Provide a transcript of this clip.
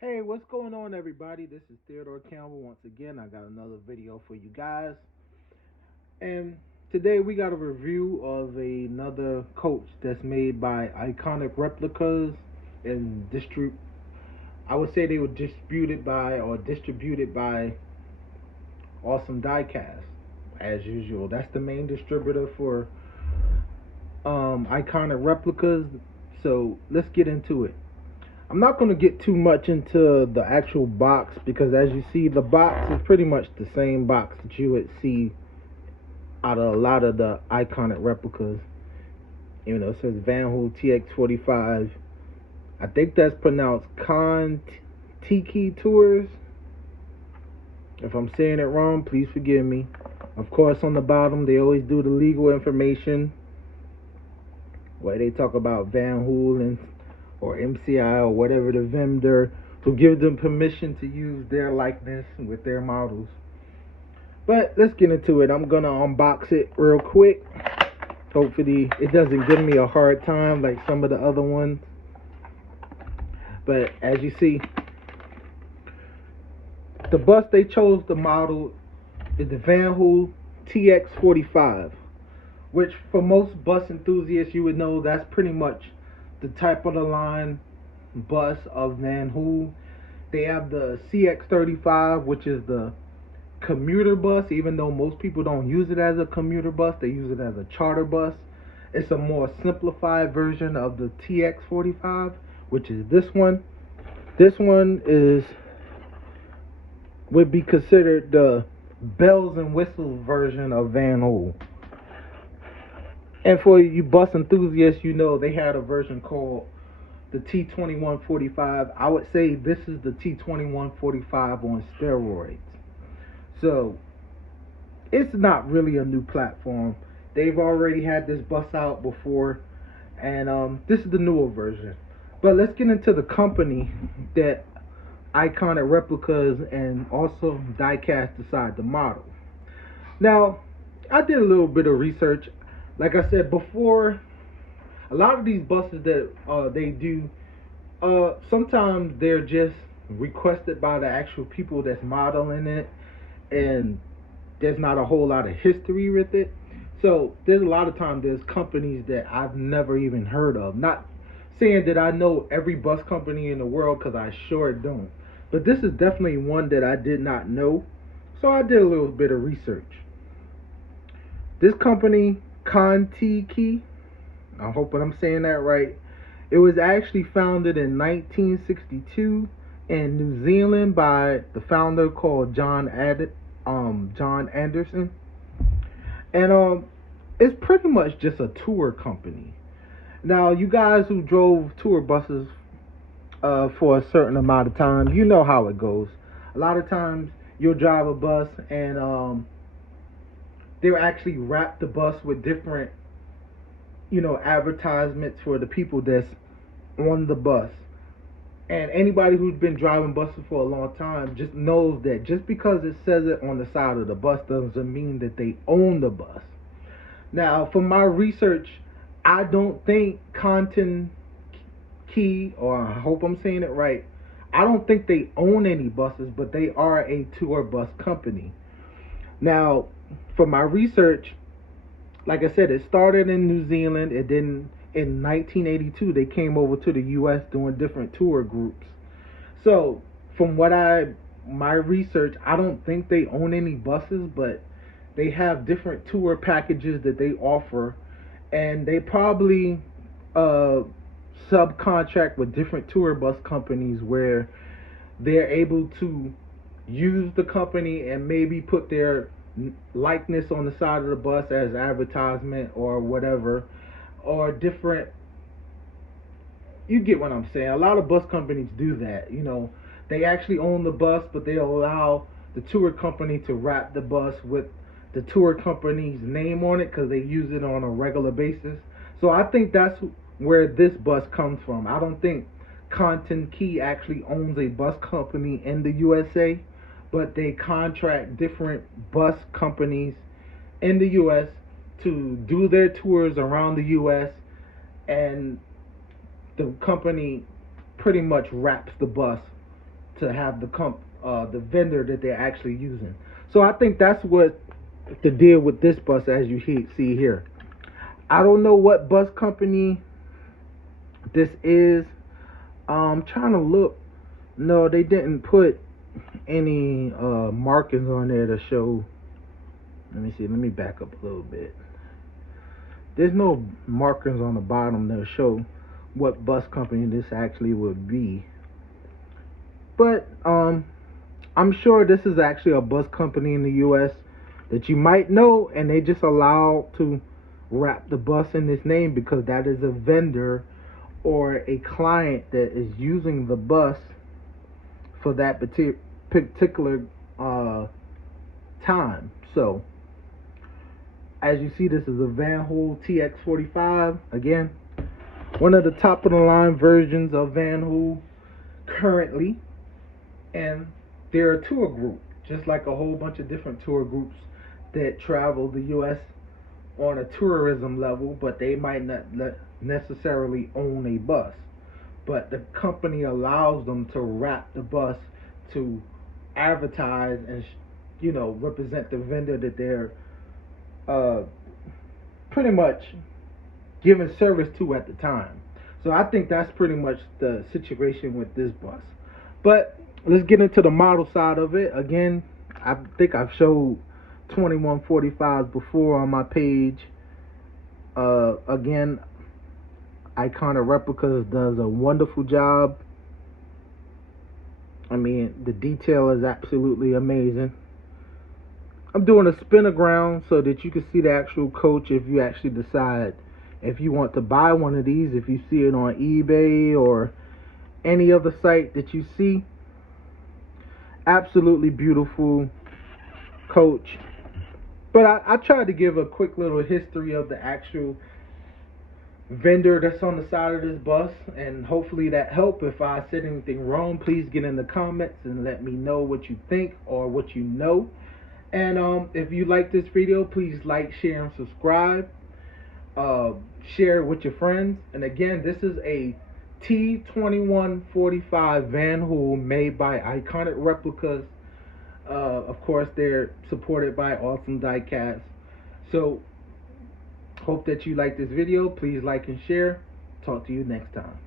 Hey, what's going on, everybody? This is Theodore Campbell. Once again, I got another video for you guys. And today we got a review of another coach that's made by Iconic Replicas and I would say they were distributed by Awesome Diecast, as usual. That's the main distributor for Iconic Replicas. So let's get into it. I'm not going to get too much into the actual box because, as you see, the box is pretty much the same box that you would see out of a lot of the Iconic Replicas. You know, it says Vanhool TX45. I think that's pronounced Contiki Tours. If I'm saying it wrong, please forgive me. Of course, on the bottom, they always do the legal information where they talk about Vanhool and or MCI or whatever the vendor who gives them permission to use their likeness with their models. But let's get into it. I'm gonna unbox it real quick. Hopefully it doesn't give me a hard time like some of the other ones. But as you see, the bus they chose the model is the Vanhool TX45, which for most bus enthusiasts you would know that's pretty much the type of the line bus of Vanhool. They have the CX35, which is the commuter bus, even though most people don't use it as a commuter bus, they use it as a charter bus. It's a more simplified version of the TX45, which is this one. This one would be considered the bells and whistles version of Vanhool. And for you bus enthusiasts, you know they had a version called the T2145. I would say this is the T2145 on steroids. So it's not really a new platform. They've already had this bus out before, and this is the newer version. But let's get into the company that Iconic Replicas and also Diecast decide to model. Now, I did a little bit of research. Like I said before, a lot of these buses that they do, sometimes they're just requested by the actual people that's modeling it, and there's not a whole lot of history with it. So there's a lot of times there's companies that I've never even heard of. Not saying that I know every bus company in the world, because I sure don't. But this is definitely one that I did not know. So I did a little bit of research. This company, Contiki, I hope I'm saying that right. It was actually founded in 1962 in New Zealand by the founder called John Anderson, and it's pretty much just a tour company. Now, you guys who drove tour buses for a certain amount of time, you know how it goes. A lot of times you'll drive a bus and they'll actually wrap the bus with different, advertisements for the people that's on the bus. And anybody who's been driving buses for a long time just knows that just because it says it on the side of the bus doesn't mean that they own the bus. Now, from my research, I don't think Content Key, or I hope I'm saying it right, I don't think they own any buses, but they are a tour bus company. Now, for my research, like I said, it started in New Zealand. It didn't. In 1982, they came over to the U.S. doing different tour groups. So, from my research, I don't think they own any buses, but they have different tour packages that they offer, and they probably subcontract with different tour bus companies where they're able to use the company and maybe put their likeness on the side of the bus as advertisement or whatever, or different. You get what I'm saying. A lot of bus companies do that. They actually own the bus, but they allow the tour company to wrap the bus with the tour company's name on it because they use it on a regular basis. So I think that's where this bus comes from. I don't think Content Key actually owns a bus company in the USA, but they contract different bus companies in the US to do their tours around the US, and the company pretty much wraps the bus to have the vendor that they're actually using. So I think that's what the deal with this bus, as you see here. I don't know what bus company this is. Trying to look. No, they didn't put any markings on there to show. Let me see. Let me back up a little bit. There's no markings on the bottom that show what bus company this actually would be. But I'm sure this is actually a bus company in the U.S. that you might know, and they just allow to wrap the bus in this name because that is a vendor or a client that is using the bus for that particular time. So, as you see, this is a Vanhool TX45. Again, one of the top of the line versions of Vanhool currently. And they're a tour group, just like a whole bunch of different tour groups that travel the U.S. on a tourism level, but they might not necessarily own a bus. But the company allows them to wrap the bus to advertise and represent the vendor that they're pretty much giving service to at the time. So I think that's pretty much the situation with this bus. But let's get into the model side of it. Again, I think I've showed 2145s before on my page. Again, Iconic Replicas does a wonderful job. I mean, the detail is absolutely amazing. I'm doing a spin-around so that you can see the actual coach if you actually decide if you want to buy one of these, if you see it on eBay or any other site that you see. Absolutely beautiful coach. But I tried to give a quick little history of the actual vendor that's on the side of this bus, and hopefully that helped. If I said anything wrong, please get in the comments and let me know what you think or what you know. And if you like this video, please like, share, and subscribe. Share it with your friends. And again, this is a T2145 Vanhool made by Iconic Replicas. Of course, they're supported by Awesome Diecast. So, hope that you like this video. Please like and share. Talk to you next time.